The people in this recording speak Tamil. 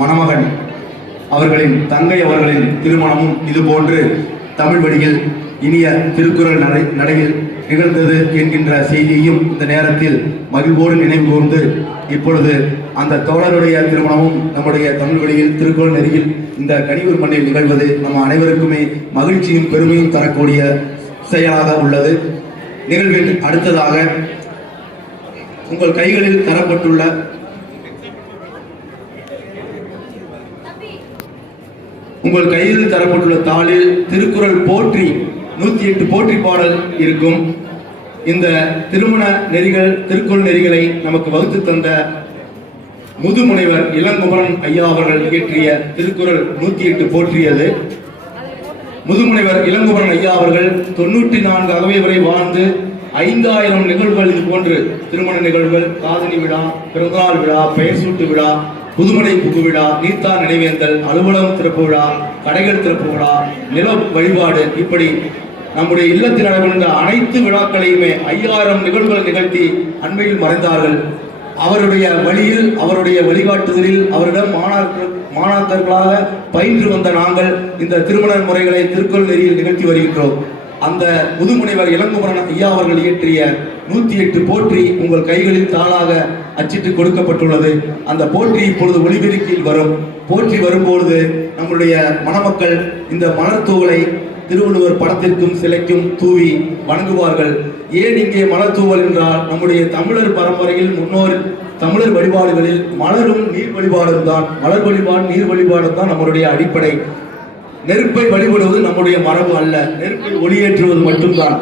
மணமகன் அவர்களின் தங்கை அவர்களின் திருமணமும் இதுபோன்று தமிழ் வழியில் இனிய திருக்குறள் நடையில் நிகழ்ந்தது என்கின்ற செய்தியையும் இந்த நேரத்தில் மகிழ்வோடு நினைவு கூர்ந்து இப்பொழுது அந்த தோழருடைய திருமணமும் நம்முடைய தமிழ் வழியில் திருக்குறள் நெறியில் இந்த கனியூர் மண்ணில் நிகழ்வது நம்ம அனைவருக்குமே மகிழ்ச்சியும் பெருமையும் தரக்கூடிய செயலாக உள்ளது. நிகழ்வில் அடுத்ததாக உங்கள் கைகளில் தரப்பட்டுள்ள தாளில் திருக்குறள் போற்றி 108 போற்றி பாடல் இருக்கும். இந்த திருமண நெறிகள் திருக்குறள் நெறிகளை நமக்கு வகுத்து தந்த முதுமுனைவர் இளங்குமரன் ஐயா அவர்கள் இயற்றிய திருக்குறள் 108 போற்றியது. முதுமுனைவர் இளங்குமரன் ஐயா அவர்கள் 94 அகவை வரை வாழ்ந்து 5000 நிகழ்வுகள் இது போன்று திருமண நிகழ்வுகள், காதணி விழா, பிறந்தநாள் விழா, பெயர் சூட்டு விழா, புதுமனை புகு விழா, நீத்தார் நினைவேந்தல், அலுவலகம் திறப்பு விழா, கடைகள் திறப்பு விழா, நில வழிபாடு, இப்படி நம்முடைய இல்லத்தில் நடைபெறுகின்ற அனைத்து விழாக்களையுமே 5000 நிகழ்வுகள் நிகழ்த்தி அண்மையில் மறைந்தார்கள். அவருடைய வழியில், அவருடைய வழிகாட்டுதலில் அவரிடம் மாணாக்கர்களாக பயின்று வந்த நாங்கள் இந்த திருமண முறைகளை திருக்குறள் நெறியில் நிகழ்த்தி வருகின்றோம். அந்த முதுமுனைவர் இளங்குமரன் ஐயா அவர்கள் இயற்றிய 108 போற்றி உங்கள் கைகளில் தாளாக அச்சிட்டு கொடுக்கப்பட்டுள்ளது. அந்த போற்றி இப்பொழுது ஒளிபெருக்கில் வரும். போற்றி வரும்பொழுது நம்முடைய மணமக்கள் இந்த மலர் தூவலை திருவள்ளுவர் படத்திற்கும் சிலைக்கும் தூவி வணங்குவார்கள். ஏன் இங்கே மலர் தூவல் என்றால், நம்முடைய தமிழர் பரம்பரையில் முன்னோர் தமிழர் வழிபாடுகளில் மலரும் நீர் வழிபாடும் தான், மலர் வழிபாடு நீர் வழிபாடும் தான் நம்மளுடைய அடிப்படை. நெருப்பை வழிபடுவது நம்முடைய மரபு அல்ல, நெருப்பை ஒளியேற்றுவது மட்டும்தான்.